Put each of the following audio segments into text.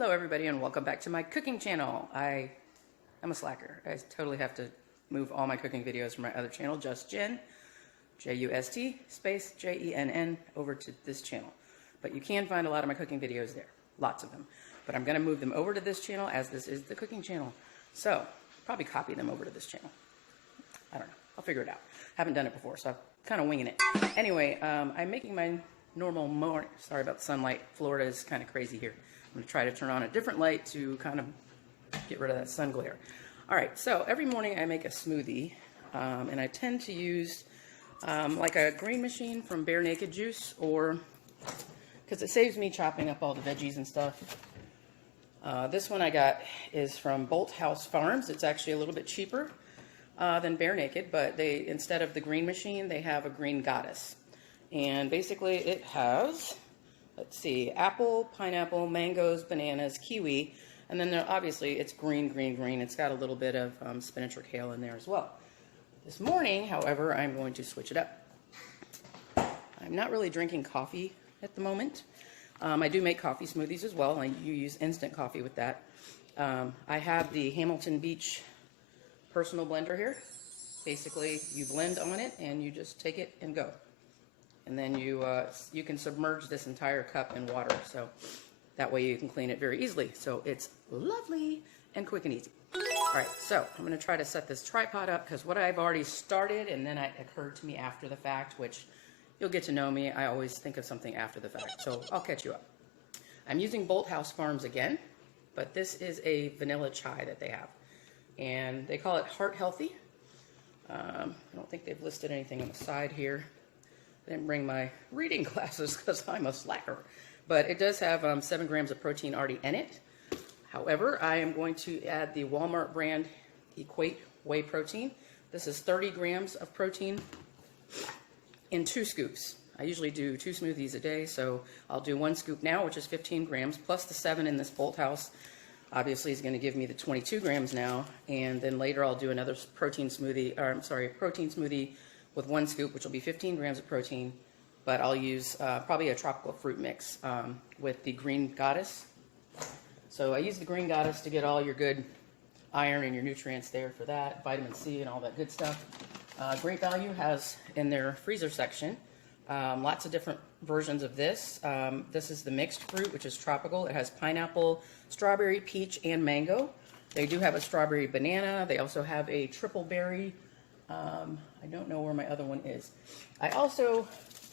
Hello everybody and welcome back to my cooking channel. I'm a slacker. I totally have to move all my cooking videos from my other channel, Just Jenn, J-U-S-T space J-E-N-N, over to this channel. But you can find a lot of my cooking videos there, lots of them. But I'm going to move them over to this channel as this is the cooking channel. So, probably copy them over to this channel. I don't know. I'll figure it out. Haven't done it before, so I'm kind of winging it. Anyway, I'm making my normal morning. Sorry about the sunlight. Florida is kind of crazy here. I'm going to try to turn on a different light to kind of get rid of that sun glare. All right, so every morning I make a smoothie, and I tend to use like a green machine from Bare Naked Juice, or because it saves me chopping up all the veggies and stuff. This one I got is from Bolt House Farms. It's actually a little bit cheaper than Bare Naked, but they, instead of the green machine, they have a green goddess. And basically it has, let's see, apple, pineapple, mangoes, bananas, kiwi, and then obviously it's green, green, green. It's got a little bit of spinach or kale in there as well. This morning, however, I'm going to switch it up. I'm not really drinking coffee at the moment. I do make coffee smoothies as well, and you use instant coffee with that. I have the Hamilton Beach personal blender here. Basically, you blend on it and you just take it and go. And then you can submerge this entire cup in water, so that way you can clean it very easily. So it's lovely and quick and easy. All right, so I'm going to try to set this tripod up because what I've already started, and then it occurred to me after the fact, which you'll get to know me. I always think of something after the fact, so I'll catch you up. I'm using Bolt House Farms again, but this is a vanilla chai that they have, and they call it Heart Healthy. I don't think they've listed anything on the side here. I didn't bring my reading glasses because I'm a slacker. But it does have 7 grams of protein already in it. However, I am going to add the Walmart brand Equate Whey Protein. This is 30 grams of protein in 2 scoops. I usually do 2 smoothies a day, so I'll do 1 scoop now, which is 15 grams, plus the 7 in this Bolt House. Obviously, is going to give me the 22 grams now, and then later I'll do another protein smoothie, protein smoothie with 1 scoop, which will be 15 grams of protein, but I'll use probably a tropical fruit mix with the Green Goddess. So I use the Green Goddess to get all your good iron and your nutrients there for that, vitamin C and all that good stuff. Great Value has in their freezer section lots of different versions of this. This is the mixed fruit, which is tropical. It has pineapple, strawberry, peach, and mango. They do have a strawberry banana. They also have a triple berry. I don't know where my other one is. I also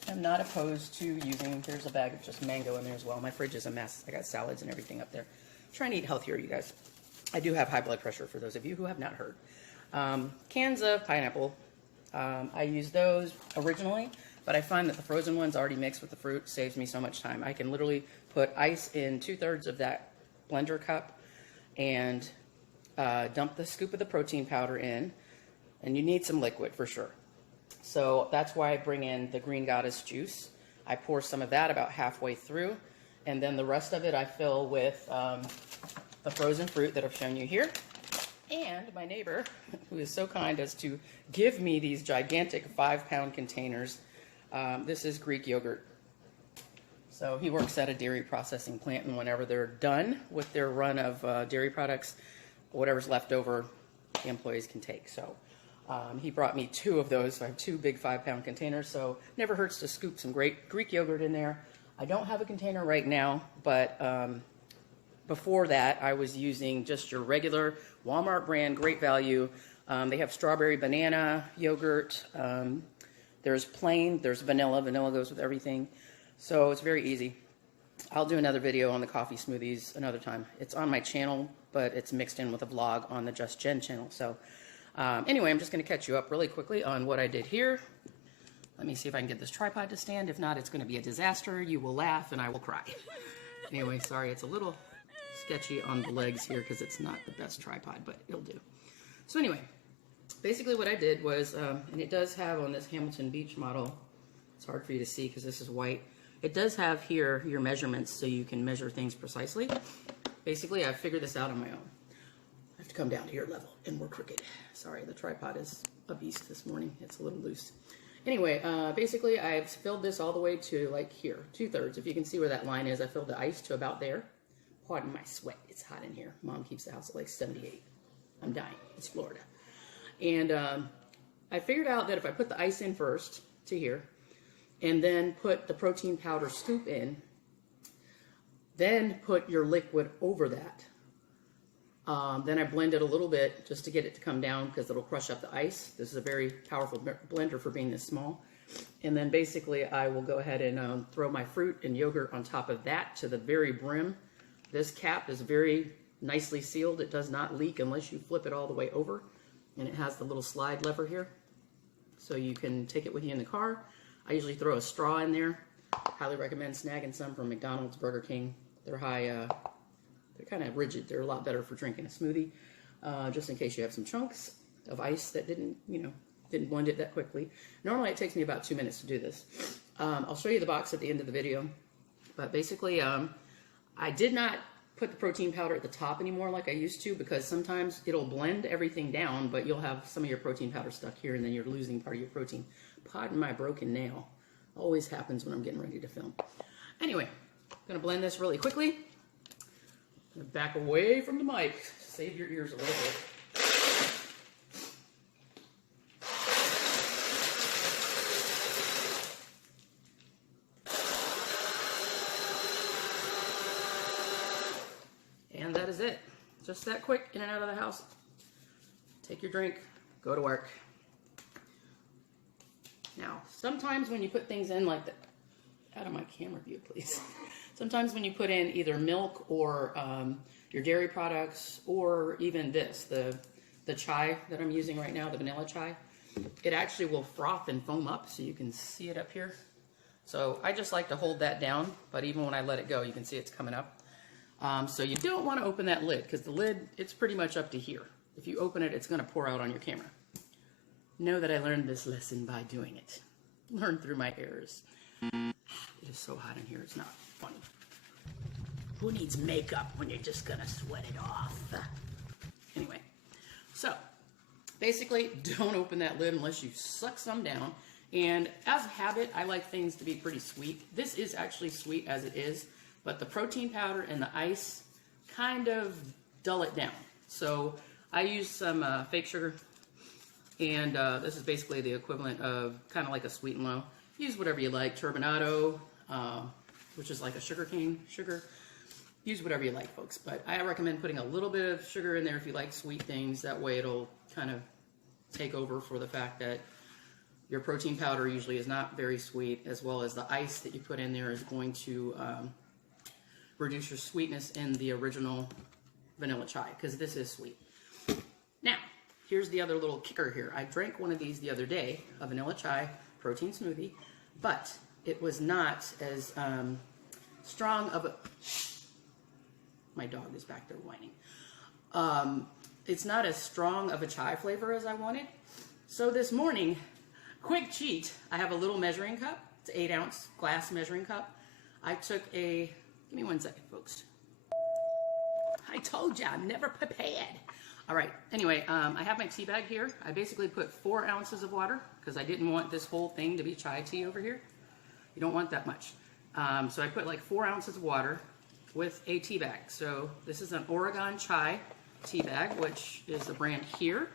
am not opposed to using, there's a bag of just mango in there as well. My fridge is a mess. I got salads and everything up there. I'm trying to eat healthier, you guys. I do have high blood pressure, for those of you who have not heard. Cans of pineapple. I use those originally, but I find that the frozen ones already mixed with the fruit saves me so much time. I can literally put ice in 2/3 of that blender cup and dump the scoop of the protein powder in. And you need some liquid for sure. So that's why I bring in the Green Goddess juice. I pour some of that about halfway through, and then the rest of it I fill with the frozen fruit that I've shown you here. And my neighbor, who is so kind as to give me these gigantic 5-pound containers, this is Greek yogurt. So he works at a dairy processing plant, and whenever they're done with their run of dairy products, whatever's left over, the employees can take. So he brought me 2 of those. So I have 2 big 5-pound containers, so never hurts to scoop some great Greek yogurt in there. I don't have a container right now, but before that I was using just your regular Walmart brand Great Value. They have strawberry banana yogurt. There's plain, there's vanilla. Vanilla goes with everything. So it's very easy. I'll do another video on the coffee smoothies another time. It's on my channel, but it's mixed in with a vlog on the Just Jenn channel. So anyway, I'm just going to catch you up really quickly on what I did here. Let me see if I can get this tripod to stand. If not, it's going to be a disaster. You will laugh and I will cry. Anyway, sorry, it's a little sketchy on the legs here because it's not the best tripod, but it'll do. So anyway, basically what I did was, and it does have on this Hamilton Beach model, it's hard for you to see because this is white. It does have here your measurements so you can measure things precisely. Basically, I figured this out on my own. I have to come down to your level, and we're crooked. Sorry, the tripod is a beast this morning. It's a little loose. Anyway, basically, I've filled this all the way to like here, 2/3. If you can see where that line is, I filled the ice to about there. Pardon my sweat. It's hot in here. Mom keeps the house at like 78. I'm dying. It's Florida. And I figured out that if I put the ice in first to here, and then put the protein powder scoop in, then put your liquid over that. Then I blend it a little bit just to get it to come down because it'll crush up the ice. This is a very powerful blender for being this small. And then basically I will go ahead and throw my fruit and yogurt on top of that to the very brim. This cap is very nicely sealed. It does not leak unless you flip it all the way over. And it has the little slide lever here. So you can take it with you in the car. I usually throw a straw in there. Highly recommend snagging some from McDonald's, Burger King. They're high, they're kind of rigid. They're a lot better for drinking a smoothie, just in case you have some chunks of ice that didn't blend it that quickly. Normally it takes me about 2 minutes to do this. I'll show you the box at the end of the video. But basically, I did not put the protein powder at the top anymore like I used to, because sometimes it'll blend everything down, but you'll have some of your protein powder stuck here and then you're losing part of your protein. Pardon my broken nail. Always happens when I'm getting ready to film. Anyway, I'm gonna blend this really quickly. I'm gonna back away from the mic. Save your ears a little bit. And that is it. Just that quick, in and out of the house. Take your drink, go to work. Now, sometimes when you put things in like that, out of my camera view, please. Sometimes when you put in either milk or your dairy products, or even this, the chai that I'm using right now, the vanilla chai, it actually will froth and foam up, so you can see it up here. So I just like to hold that down, but even when I let it go, you can see it's coming up. So you don't want to open that lid, because the lid, it's pretty much up to here. If you open it, it's going to pour out on your camera. Know that I learned this lesson by doing it. Learned through my errors. It is so hot in here, it's not funny. Who needs makeup when you're just gonna sweat it off? Anyway, so basically don't open that lid unless you suck some down. And as a habit, I like things to be pretty sweet. This is actually sweet as it is, but the protein powder and the ice kind of dull it down. So I use some fake sugar. And this is basically the equivalent of kind of like a sweet and low. Use whatever you like. Turbinado, which is like a sugarcane sugar. Use whatever you like, folks. But I recommend putting a little bit of sugar in there if you like sweet things. That way it'll kind of take over for the fact that your protein powder usually is not very sweet, as well as the ice that you put in there is going to reduce your sweetness in the original vanilla chai, because this is sweet. Now, here's the other little kicker here. I drank one of these the other day, a vanilla chai protein smoothie, but it was not as strong of a... My dog is back there whining. It's not as strong of a chai flavor as I wanted. So this morning, quick cheat, I have a little measuring cup. It's an 8-ounce glass measuring cup. I took a... Give me 1 second, folks. I told you, I'm never prepared. All right, anyway, I have my tea bag here. I basically put 4 ounces of water because I didn't want this whole thing to be chai tea over here. You don't want that much. So I put like 4 ounces of water with a tea bag. So this is an Oregon chai tea bag, which is the brand here.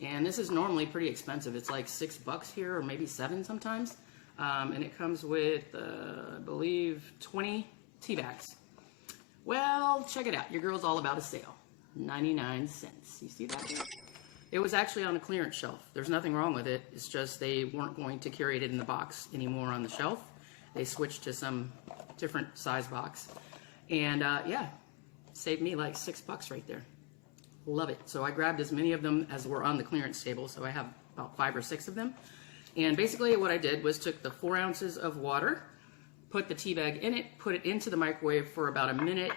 And this is normally pretty expensive. It's like $6 here, or maybe 7 sometimes. And it comes with, I believe, 20 tea bags. Well, check it out. Your girl's all about a sale. 99 cents. You see that here? It was actually on a clearance shelf. There's nothing wrong with it. It's just they weren't going to carry it in the box anymore on the shelf. They switched to some different size box. And yeah, saved me like $6 right there. Love it. So I grabbed as many of them as were on the clearance table. So I have about 5 or 6 of them. And basically what I did was took the 4 ounces of water, put the tea bag in it, put it into the microwave for about a minute,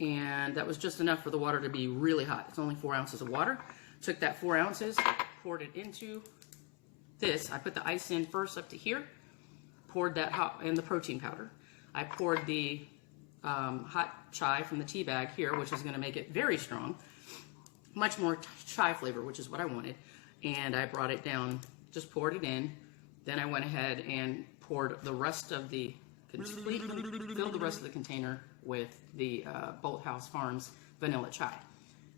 and that was just enough for the water to be really hot. It's only 4 ounces of water. Took that 4 ounces, poured it into this. I put the ice in first up to here, poured that hot and the protein powder. I poured the hot chai from the tea bag here, which is going to make it very strong, much more chai flavor, which is what I wanted. And I brought it down, just poured it in. Then I went ahead and poured the rest of the, filled the rest of the container with the Bolt House Farms vanilla chai.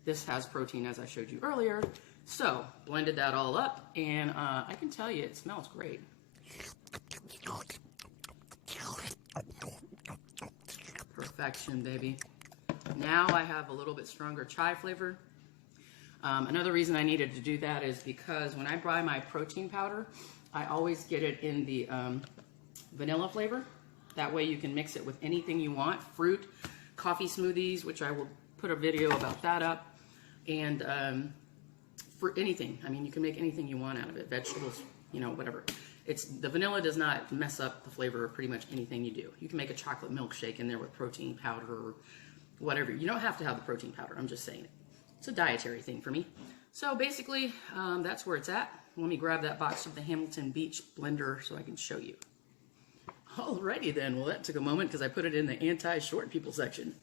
This has protein, as I showed you earlier. So, blended that all up, and I can tell you it smells great. Perfection, baby. Now I have a little bit stronger chai flavor. Another reason I needed to do that is because when I buy my protein powder, I always get it in the vanilla flavor. That way you can mix it with anything you want. Fruit, coffee smoothies, which I will put a video about that up. And for anything. I mean, you can make anything you want out of it. Vegetables, you know, whatever. The vanilla does not mess up the flavor of pretty much anything you do. You can make a chocolate milkshake in there with protein powder or whatever. You don't have to have the protein powder. I'm just saying it. It's a dietary thing for me. So basically, that's where it's at. Let me grab that box of the Hamilton Beach blender so I can show you. Alrighty then. Well, that took a moment because I put it in the anti-short people section.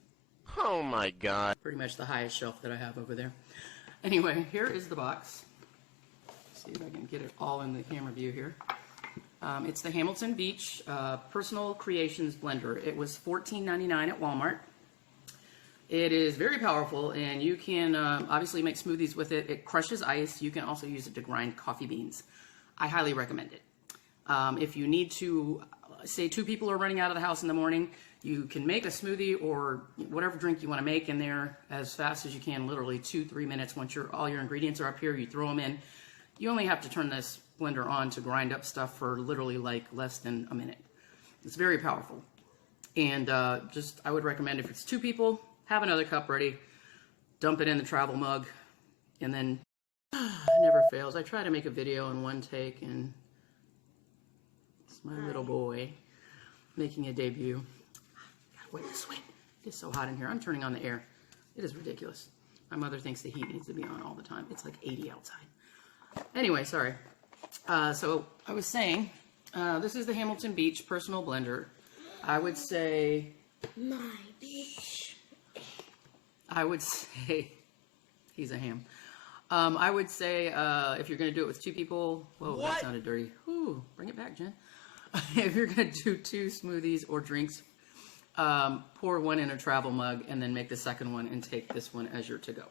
Oh my God. Pretty much the highest shelf that I have over there. Anyway, here is the box. Let's see if I can get it all in the camera view here. It's the Hamilton Beach Personal Creations Blender. It was $14.99 at Walmart. It is very powerful, and you can obviously make smoothies with it. It crushes ice. You can also use it to grind coffee beans. I highly recommend it. If you need to, say 2 people are running out of the house in the morning, you can make a smoothie or whatever drink you want to make in there as fast as you can, literally 2-3 minutes. Once all your ingredients are up here, you throw them in. You only have to turn this blender on to grind up stuff for literally like less than a minute. It's very powerful. And I would recommend, if it's 2 people, have another cup ready, dump it in the travel mug, and then it never fails. I try to make a video in one take, and it's my little boy making a debut. Gotta wipe the sweat. It is so hot in here. I'm turning on the air. It is ridiculous. My mother thinks the heat needs to be on all the time. It's like 80 outside. Anyway, sorry. So I was saying, this is the Hamilton Beach Personal Blender. I would say... My beach. I would say... He's a ham. I would say, if you're going to do it with 2 people... Whoa, what? That sounded dirty. Whew, bring it back, Jen. If you're going to do 2 smoothies or drinks, pour one in a travel mug and then make the second one and take this one as your to-go.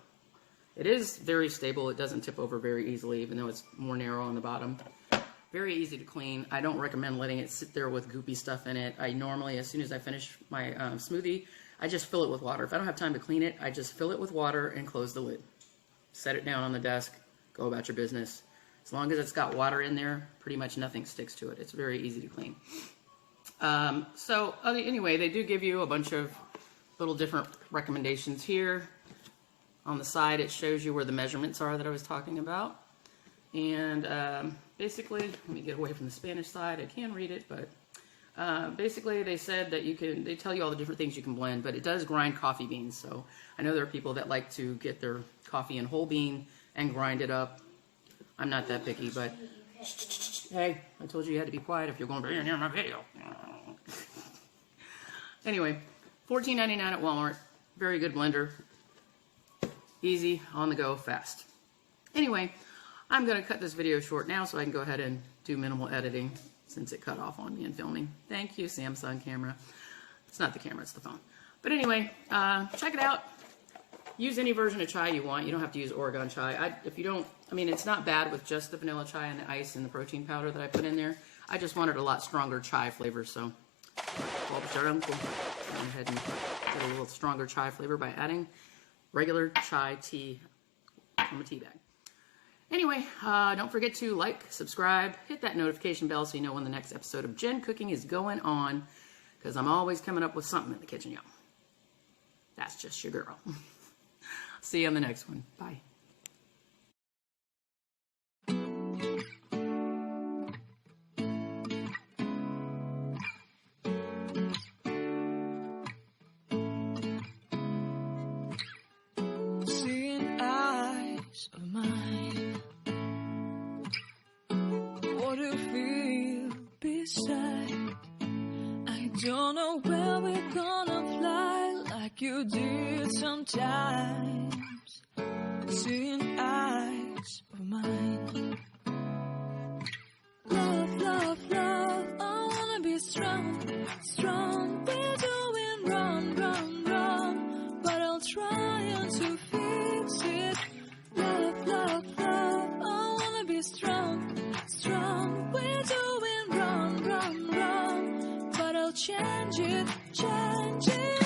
It is very stable. It doesn't tip over very easily, even though it's more narrow on the bottom. Very easy to clean. I don't recommend letting it sit there with goopy stuff in it. I normally, as soon as I finish my smoothie, I just fill it with water. If I don't have time to clean it, I just fill it with water and close the lid. Set it down on the desk. Go about your business. As long as it's got water in there, pretty much nothing sticks to it. It's very easy to clean. Anyway, they do give you a bunch of little different recommendations here. On the side, it shows you where the measurements are that I was talking about. And basically, let me get away from the Spanish side. I can read it, but basically they said that they tell you all the different things you can blend, but it does grind coffee beans. So I know there are people that like to get their coffee in whole bean and grind it up. I'm not that picky, but hey, I told you had to be quiet if you're going to be in my video. Anyway, $14.99 at Walmart. Very good blender. Easy, on the go, fast. Anyway, I'm going to cut this video short now so I can go ahead and do minimal editing since it cut off on me in filming. Thank you, Samsung camera. It's not the camera, it's the phone. But anyway, check it out. Use any version of chai you want. You don't have to use Oregon chai. It's not bad with just the vanilla chai and the ice and the protein powder that I put in there. I just wanted a lot stronger chai flavor, so I'll go ahead and get a little stronger chai flavor by adding regular chai tea from a tea bag. Anyway, don't forget to like, subscribe, hit that notification bell so you know when the next episode of Jenn Cooking is going on, because I'm always coming up with something in the kitchen, y'all. That's just your girl. See you on the next one. Bye. Don't know where we're gonna fly like you did sometimes. Seeing eyes of mine. Love, love, love, I wanna be strong, strong. We're doing wrong, wrong. it changing.